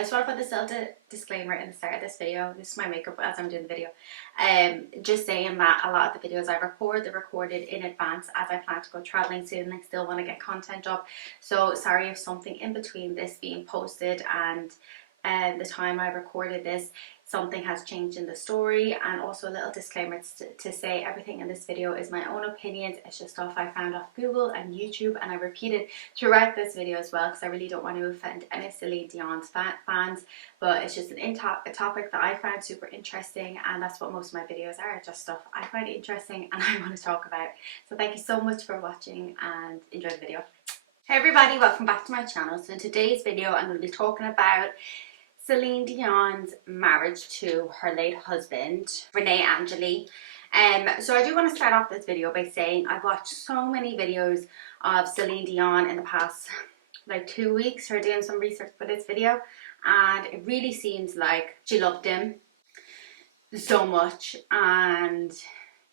I just want to put this little disclaimer in the start of this video. This is my makeup as I'm doing the video. Just saying that a lot of the videos I record, they're recorded in advance as I plan to go traveling soon and I still want to get content up. So sorry if something in between this being posted and the time I recorded this, something has changed in the story. And also a little disclaimer to say everything in this video is my own opinions. It's just stuff I found off Google and YouTube, and I repeated throughout this video as well because I really don't want to offend any Celine Dion's fans, but it's just a topic that I find super interesting, and that's what most of my videos are, just stuff I find interesting and I want to talk about. So thank you so much for watching and enjoy the video. Hey everybody, welcome back to my channel. So in today's video I'm going to be talking about Celine Dion's marriage to her late husband, René Angeli. So I do want to start off this video by saying I've watched so many videos of Celine Dion in the past like 2 weeks, her doing some research for this video, and it really seems like she loved him so much. And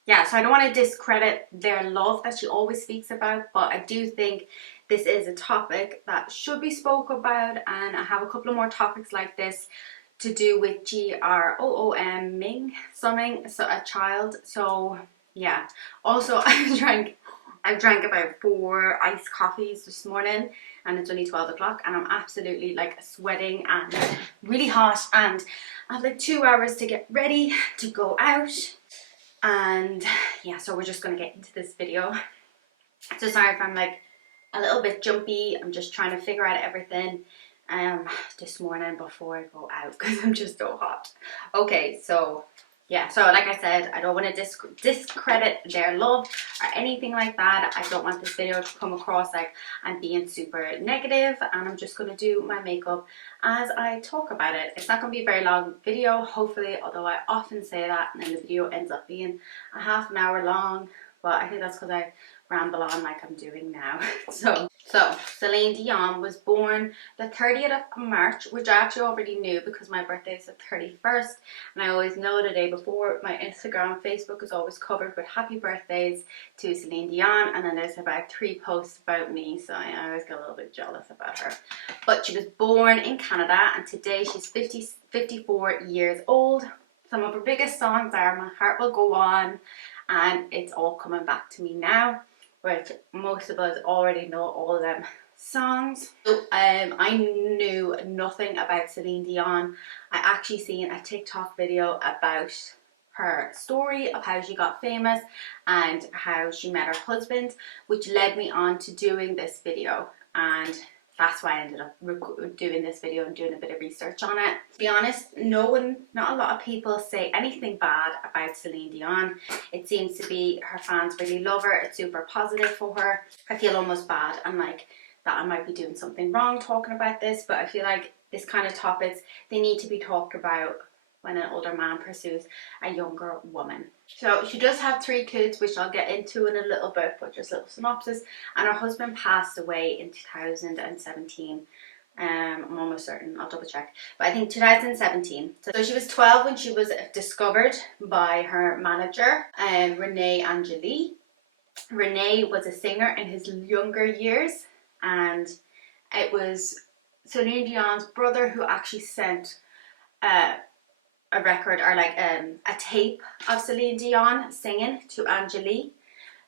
yeah, so I don't want to discredit their love that she always speaks about, but I do think this is a topic that should be spoke about, and I have a couple of more topics like this to do with GROOMing something, so a child. So yeah, also I drank about 4 iced coffees this morning, and it's only 12 o'clock and I'm absolutely like sweating and really hot, and I have like 2 hours to get ready to go out. And yeah, so we're just gonna get into this video. So sorry if I'm like a little bit jumpy. I'm just trying to figure out everything this morning before I go out because I'm just so hot. Okay, so yeah, so like I said, I don't want to discredit their love or anything like that. I don't want this video to come across like I'm being super negative, and I'm just going to do my makeup as I talk about it. It's not going to be a very long video, hopefully, although I often say that and then the video ends up being a half an hour long, but I think that's because I ramble on like I'm doing now. So Celine Dion was born the 30th of March, which I actually already knew because my birthday is the 31st, and I always know the day before. My Instagram and Facebook is always covered with happy birthdays to Celine Dion, and then there's about 3 posts about me, so I always get a little bit jealous about her. But she was born in Canada, and today she's 54 years old. Some of her biggest songs are My Heart Will Go On and It's All Coming Back to Me Now, which most of us already know all of them songs. So I knew nothing about Celine Dion. I actually seen a TikTok video about her story of how she got famous and how she met her husband, which led me on to doing this video, and that's why I ended up doing this video and doing a bit of research on it. To be honest, not a lot of people say anything bad about Celine Dion. It seems to be her fans really love her. It's super positive for her. I feel almost bad and like that I might be doing something wrong talking about this, but I feel like this kind of topics, they need to be talked about when an older man pursues a younger woman. So she does have 3 kids, which I'll get into in a little bit, but just a little synopsis. And her husband passed away in 2017. I'm almost certain, I'll double check, but I think 2017. So she was 12 when she was discovered by her manager, René Angeli. René was a singer in his younger years, and it was Celine Dion's brother who actually sent a record, or like a tape of Celine Dion singing to Angeli.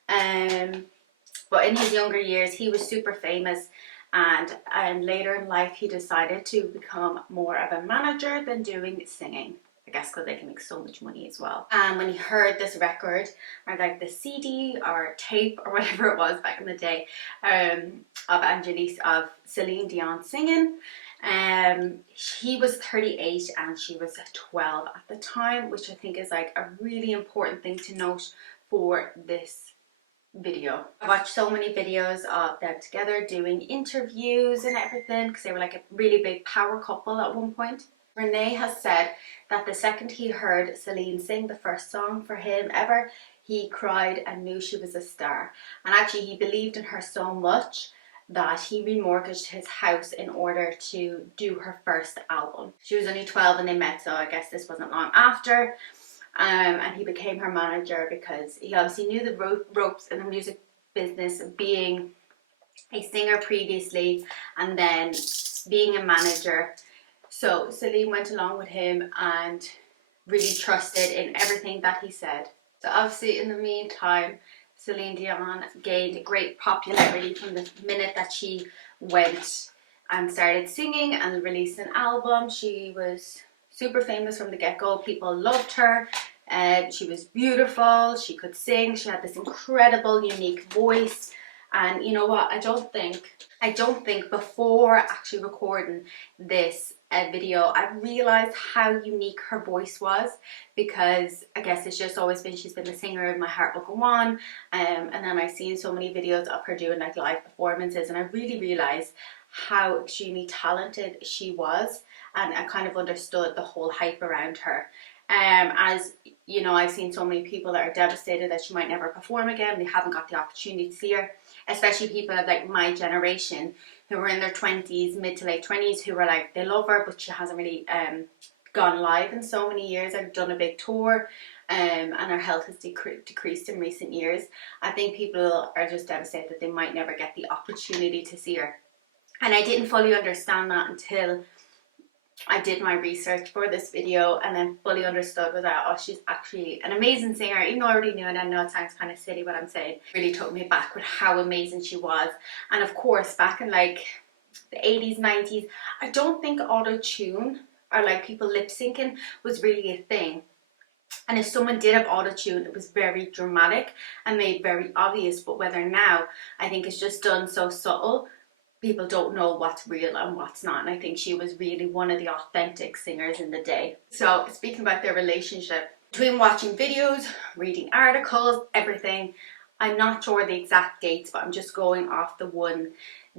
But in his younger years he was super famous, and later in life he decided to become more of a manager than doing singing, I guess because they can make so much money as well. And when he heard this record, or like the CD or tape or whatever it was back in the day, of Celine Dion singing, he was 38 and she was 12 at the time, which I think is like a really important thing to note for this video. I watched so many videos of them together doing interviews and everything because they were like a really big power couple at one point. René has said that the second he heard Celine sing the first song for him ever, he cried and knew she was a star. And actually he believed in her so much that he remortgaged his house in order to do her first album. She was only 12 when they met, so I guess this wasn't long after. And he became her manager because he obviously knew the ropes in the music business, being a singer previously and then being a manager. So Celine went along with him and really trusted in everything that he said. So obviously in the meantime, Celine Dion gained great popularity from the minute that she went and started singing and released an album. She was super famous from the get-go. People loved her. She was beautiful. She could sing. She had this incredible, unique voice. And you know what? I don't think before actually recording this video, I realized how unique her voice was, because I guess it's just always been, she's been the singer of My Heart Will Go On, and then I've seen so many videos of her doing like live performances, and I really realized how extremely talented she was, and I kind of understood the whole hype around her. As you know, I've seen so many people that are devastated that she might never perform again. They haven't got the opportunity to see her, especially people of like my generation who were in their 20s, mid to late 20s, who were like, they love her, but she hasn't really gone live in so many years. I've done a big tour, and her health has decreased in recent years. I think people are just devastated that they might never get the opportunity to see her. And I didn't fully understand that until I did my research for this video, and then fully understood was that, oh, she's actually an amazing singer. Even though I already knew it, I know it sounds kind of silly what I'm saying, it really took me back with how amazing she was. And of course, back in like the 80s, 90s, I don't think auto-tune or like people lip syncing was really a thing. And if someone did have auto-tune, it was very dramatic and made very obvious. But whether now, I think it's just done so subtle, people don't know what's real and what's not. And I think she was really one of the authentic singers in the day. So speaking about their relationship, between watching videos, reading articles, everything, I'm not sure the exact dates, but I'm just going off the one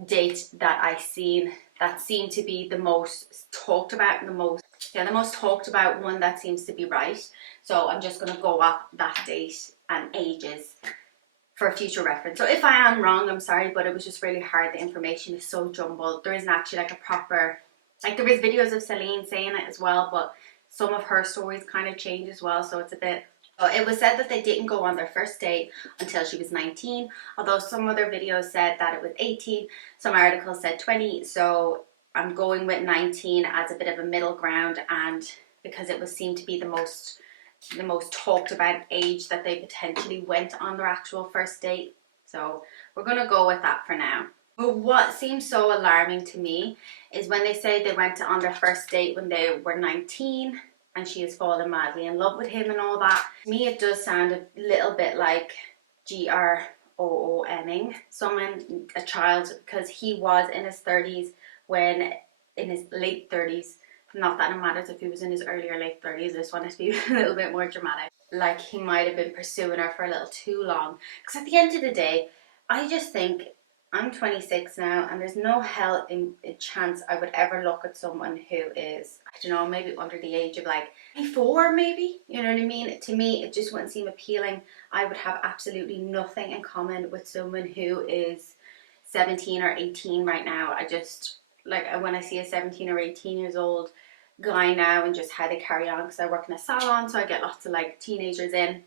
date that I seen that seemed to be the most talked about, the most talked about one that seems to be right. So I'm just going to go off that date and ages for future reference. So if I am wrong, I'm sorry, but it was just really hard. The information is so jumbled. There isn't actually like a proper, like there is videos of Celine saying it as well, but some of her stories kind of change as well, so it's a bit. So it was said that they didn't go on their first date until she was 19, although some other videos said that it was 18, some articles said 20, so I'm going with 19 as a bit of a middle ground, and because it was seemed to be the most talked about age that they potentially went on their actual first date. So we're gonna go with that for now. But what seems so alarming to me is when they say they went on their first date when they were 19 and she has fallen madly in love with him and all that. To me, it does sound a little bit like GROOMing someone, a child, because he was in his 30s when, in his late 30s, not that it matters if he was in his early or late 30s, I just want it to be a little bit more dramatic. Like he might have been pursuing her for a little too long. Because at the end of the day, I just think, I'm 26 now, and there's no hell in a chance I would ever look at someone who is, I don't know, maybe under the age of like 24 maybe, you know what I mean? To me, it just wouldn't seem appealing. I would have absolutely nothing in common with someone who is 17 or 18 right now. I just, like when I see a 17 or 18 years old guy now and just how they carry on, because I work in a salon, so I get lots of like teenagers in,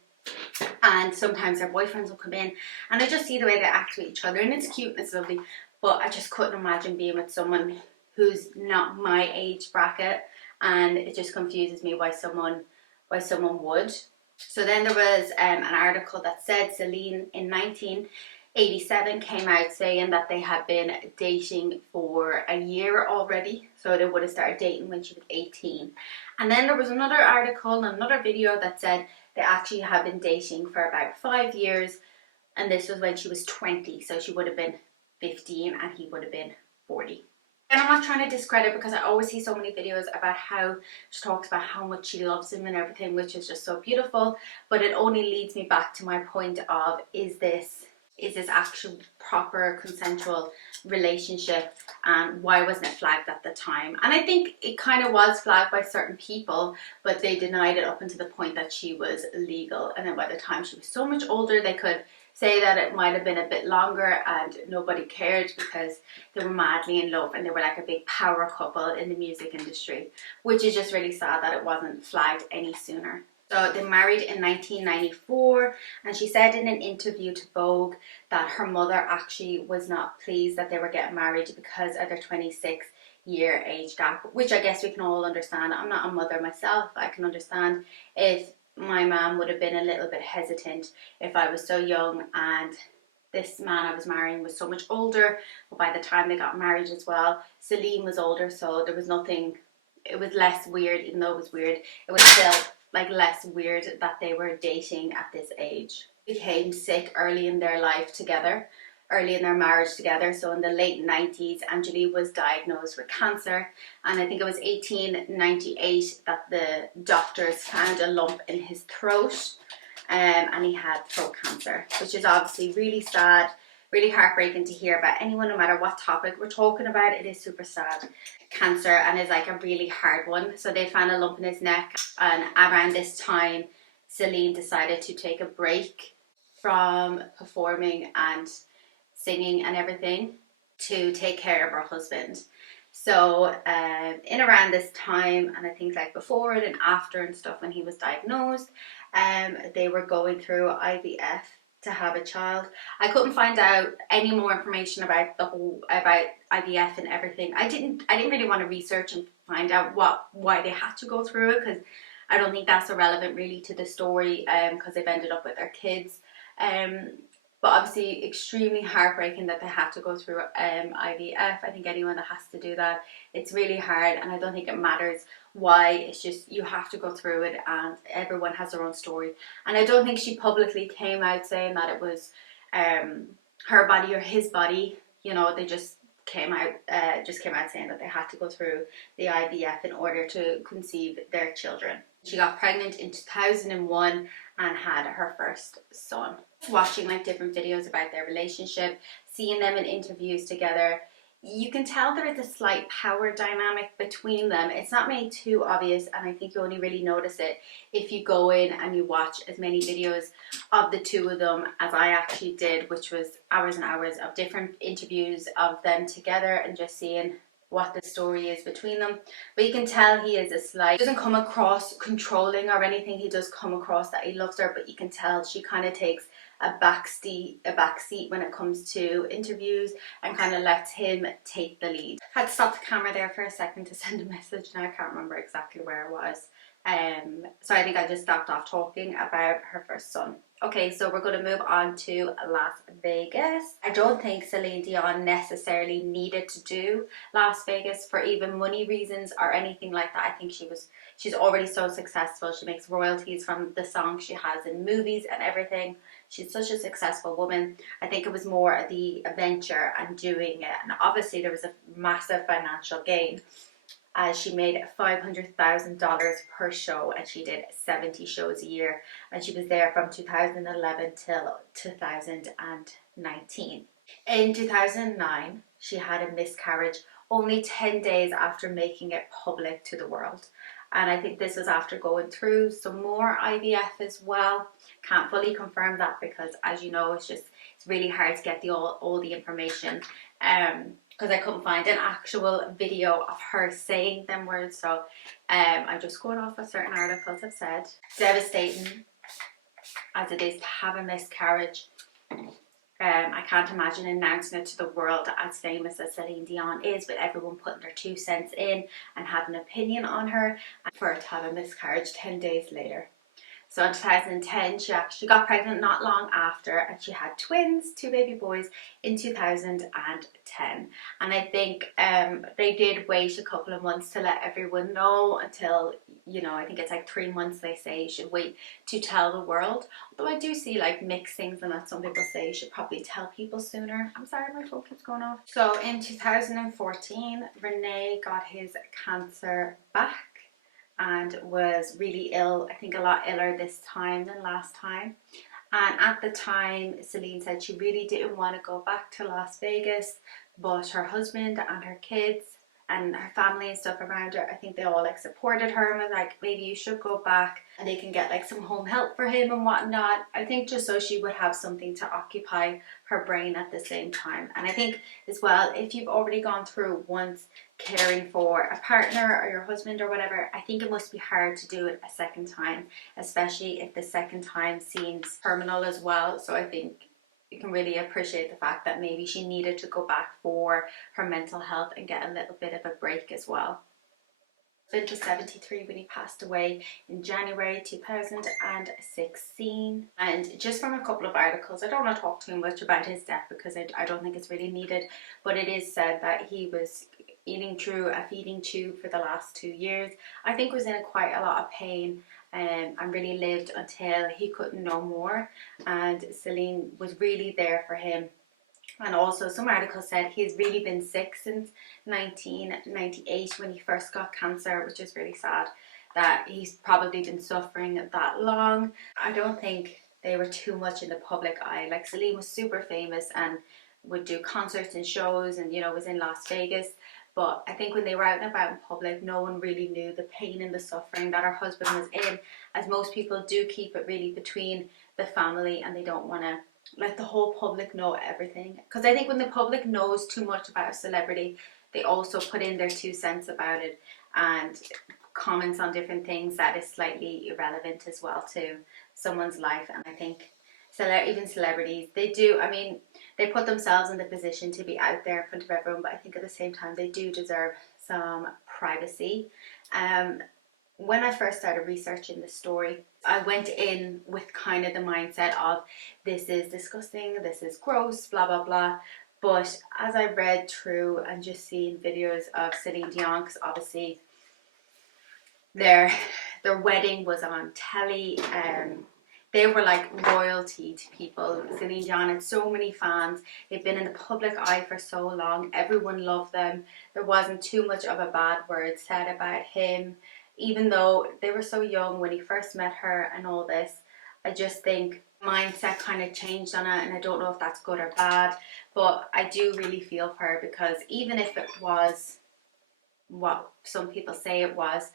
and sometimes their boyfriends will come in, and I just see the way they act with each other, and it's cute and it's lovely, but I just couldn't imagine being with someone who's not my age bracket, and it just confuses me why someone would. So then there was an article that said Celine in 1987 came out saying that they had been dating for a year already, so they would have started dating when she was 18. And then there was another article and another video that said they actually had been dating for about 5 years, and this was when she was 20, so she would have been 15 and he would have been 40. And I'm not trying to discredit, because I always see so many videos about how she talks about how much she loves him and everything, which is just so beautiful, but it only leads me back to my point of, is this actual proper consensual relationship, and why wasn't it flagged at the time? And I think it kind of was flagged by certain people, but they denied it up until the point that she was legal, and then by the time she was so much older, they could say that it might have been a bit longer and nobody cared because they were madly in love and they were like a big power couple in the music industry, which is just really sad that it wasn't flagged any sooner. So they married in 1994, and she said in an interview to Vogue that her mother actually was not pleased that they were getting married because at their 26, year age gap, which I guess we can all understand. I'm not a mother myself. I can understand if my mom would have been a little bit hesitant if I was so young and this man I was marrying was so much older. But by the time they got married as well, Celine was older, so there was nothing, it was less weird. Even though it was weird, it was still like less weird that they were dating at this age. Became sick early in their life together, early in their marriage together. So in the late 90s, Angelique was diagnosed with cancer, and I think it was 1898 that the doctors found a lump in his throat, and he had throat cancer, which is obviously really sad, really heartbreaking to hear about. Anyone, no matter what topic we're talking about, it is super sad. Cancer, and is like a really hard one. So they found a lump in his neck, and around this time Celine decided to take a break from performing and singing and everything to take care of her husband. So in around this time, and I think like before it and after and stuff, when he was diagnosed, they were going through IVF to have a child. I couldn't find out any more information about the whole, about IVF and everything. I didn't really want to research and find out why they had to go through it, because I don't think that's irrelevant really to the story, because they've ended up with their kids. But obviously extremely heartbreaking that they had to go through IVF. I think anyone that has to do that, it's really hard, and I don't think it matters why. It's just you have to go through it, and everyone has their own story. And I don't think she publicly came out saying that it was her body or his body. You know, they just came out saying that they had to go through the IVF in order to conceive their children. She got pregnant in 2001 and had her first son. Watching like different videos about their relationship, seeing them in interviews together, you can tell there is a slight power dynamic between them. It's not made too obvious, and I think you only really notice it if you go in and you watch as many videos of the two of them as I actually did, which was hours and hours of different interviews of them together and just seeing what the story is between them. But you can tell he is a slight, doesn't come across controlling or anything. He does come across that he loves her, but you can tell she kind of takes a back seat when it comes to interviews and kind of lets him take the lead. I had to stop the camera there for a second to send a message. Now I can't remember exactly where it was. So I think I just stopped off talking about her first son. Okay, so we're going to move on to Las Vegas. I don't think Celine Dion necessarily needed to do Las Vegas for even money reasons or anything like that. I think she's already so successful. She makes royalties from the songs she has in movies and everything. She's such a successful woman. I think it was more the adventure and doing it. And obviously there was a massive financial gain, as she made $500,000 per show, and she did 70 shows a year, and she was there from 2011 till 2019. In 2009, she had a miscarriage only 10 days after making it public to the world. And I think this was after going through some more IVF as well. Can't fully confirm that because, as you know, it's really hard to get all the information. Because I couldn't find an actual video of her saying them words, so I'm just going off what certain articles have said. Devastating as it is to have a miscarriage, I can't imagine announcing it to the world as famous as Celine Dion is, with everyone putting their 2 cents in and having an opinion on her, and for her to have a miscarriage 10 days later. So in 2010, she actually got pregnant not long after, and she had twins, 2 baby boys, in 2010. And I think they did wait a couple of months to let everyone know until, you know, I think it's like 3 months they say you should wait to tell the world. Although I do see like mixed things and that some people say you should probably tell people sooner. I'm sorry, my phone keeps going off. So in 2014, Rene got his cancer back and was really ill. I think a lot iller this time than last time. And at the time, Celine said she really didn't want to go back to Las Vegas, but her husband and her kids and her family and stuff around her, I think they all like supported her and was like, maybe you should go back and they can get like some home help for him and whatnot. I think just so she would have something to occupy her brain at the same time. And I think as well, if you've already gone through once caring for a partner or your husband or whatever, I think it must be hard to do it a second time, especially if the second time seems terminal as well. So I think You can really appreciate the fact that maybe she needed to go back for her mental health and get a little bit of a break as well. Lived to 73 when he passed away in January 2016. And just from a couple of articles, I don't want to talk too much about his death because I don't think it's really needed, but it is said that he was eating through a feeding tube for the last 2 years. I think was in quite a lot of pain, and really lived until he couldn't no more, and Celine was really there for him. And also some articles said he's really been sick since 1998 when he first got cancer, which is really sad that he's probably been suffering that long. I don't think they were too much in the public eye. Like, Celine was super famous and would do concerts and shows, and, you know, was in Las Vegas. But I think when they were out and about in public, no one really knew the pain and the suffering that her husband was in, as most people do keep it really between the family and they don't want to let the whole public know everything. Because I think when the public knows too much about a celebrity, they also put in their 2 cents about it and comments on different things that is slightly irrelevant as well to someone's life. And I think even celebrities, they do, I mean, they put themselves in the position to be out there in front of everyone, but I think at the same time they do deserve some privacy. When I first started researching the story, I went in with kind of the mindset of, this is disgusting, this is gross, blah blah blah. But as I read through and just seeing videos of Celine Dion, because obviously their wedding was on telly, they were like royalty to people. Celine Dion had so many fans. They've been in the public eye for so long. Everyone loved them. There wasn't too much of a bad word said about him, even though they were so young when he first met her and all this. I just think mindset kind of changed on it, and I don't know if that's good or bad, but I do really feel for her, because even if it was what some people say it was,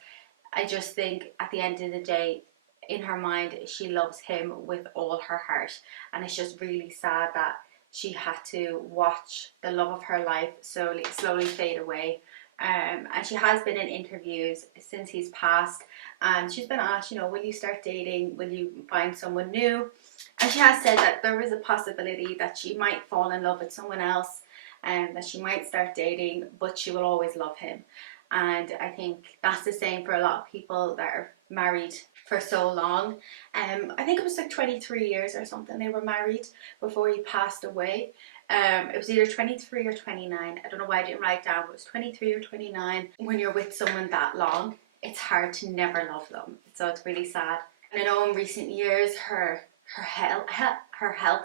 I just think at the end of the day, in her mind, she loves him with all her heart, and it's just really sad that she had to watch the love of her life slowly fade away. And she has been in interviews since he's passed, and she's been asked, you know, will you start dating, will you find someone new? And she has said that there is a possibility that she might fall in love with someone else, and that she might start dating, but she will always love him. And I think that's the same for a lot of people that are married for so long. I think it was like 23 years or something they were married before he passed away. It was either 23 or 29. I don't know why I didn't write down, but it was 23 or 29. When you're with someone that long, it's hard to never love them. So it's really sad. And I know in recent years her health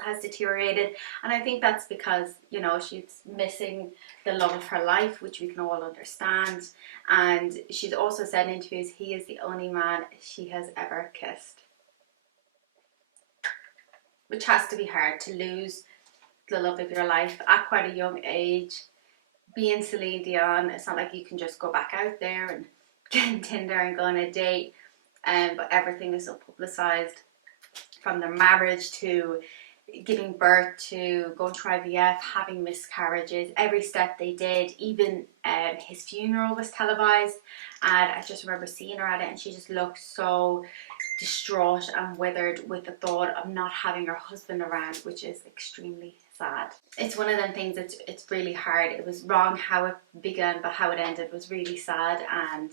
has deteriorated, and I think that's because, you know, she's missing the love of her life, which we can all understand. And she's also said in interviews he is the only man she has ever kissed, which has to be hard to lose the love of your life at quite a young age. Being Celine Dion, it's not like you can just go back out there and get on Tinder and go on a date, but everything is so publicized, from their marriage to giving birth to going through IVF, having miscarriages, every step they did. Even his funeral was televised, and I just remember seeing her at it, and she just looked so distraught and withered with the thought of not having her husband around, which is extremely sad. It's one of them things that's, it's really hard. It was wrong how it began, but how it ended was really sad. And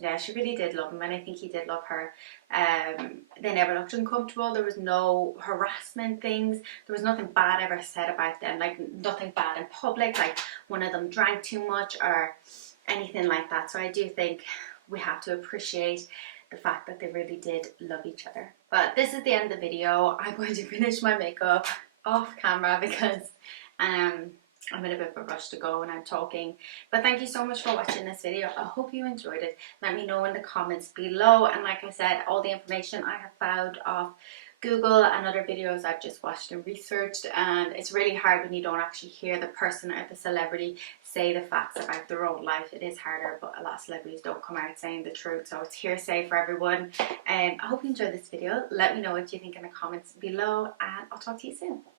yeah, she really did love him, and I think he did love her. They never looked uncomfortable. There was no harassment things. There was nothing bad ever said about them, like nothing bad in public, like one of them drank too much or anything like that. So I do think we have to appreciate the fact that they really did love each other. But this is the end of the video. I'm going to finish my makeup off camera because I'm in a bit of a rush to go and I'm talking. But thank you so much for watching this video. I hope you enjoyed it. Let me know in the comments below. And like I said, all the information I have found off Google and other videos I've just watched and researched. And it's really hard when you don't actually hear the person or the celebrity say the facts about their own life. It is harder, but a lot of celebrities don't come out saying the truth, so it's hearsay for everyone. I hope you enjoyed this video. Let me know what you think in the comments below, and I'll talk to you soon.